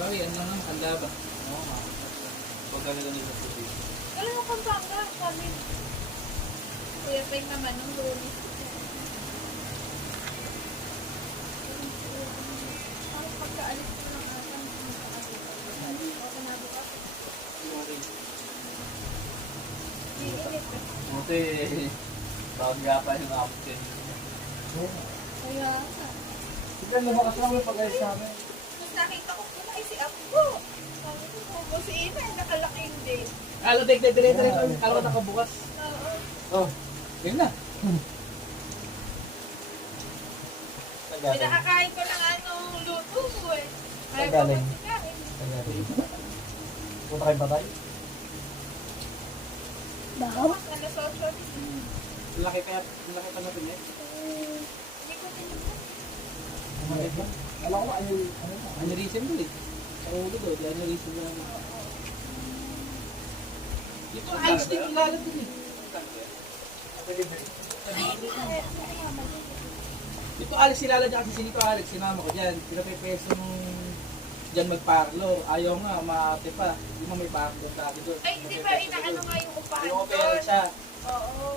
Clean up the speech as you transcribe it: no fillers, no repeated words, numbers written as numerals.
Bawi, ano lang naman, kandaba. Oo nga. Pag gano'n sa tubig. Alam mo, Pampanga, sabi. Kuya Peng naman, nung lunes. Parang pagkaalis ko ng atang, o kinabukas. Iinit eh. Buti, tawag nga pa yung abot din. Kaya nga. Sige, lumakas lang yung pag-ayos namin. Tapos nakita ko pala si Apo. Sabi ko, si Ina, nakalaking din. Alo, dire-dire. Kala ko nakabukas. Oo. Oh, yun na. Pinakakain ko ng luto mo eh. Kaya ko Tagaling. masikain. Punta kayo batay? Ano social? Laki pa natin eh. Hindi ko din ito. Umalit lang. Alam ko, ano Aneurysm doon eh. Sa ulo doon, di aneurysm na naman. Dito ayos din ilalat doon eh. Dito Alex, silala dyan kasi sinito Alex, sinama ko dyan. Pinapepeso nung dyan magparlor. Ayaw nga, maate pa. Hindi mo may parlor dati doon. Ay, hindi ba inaano nga yung upahan Yung opera siya. Oo.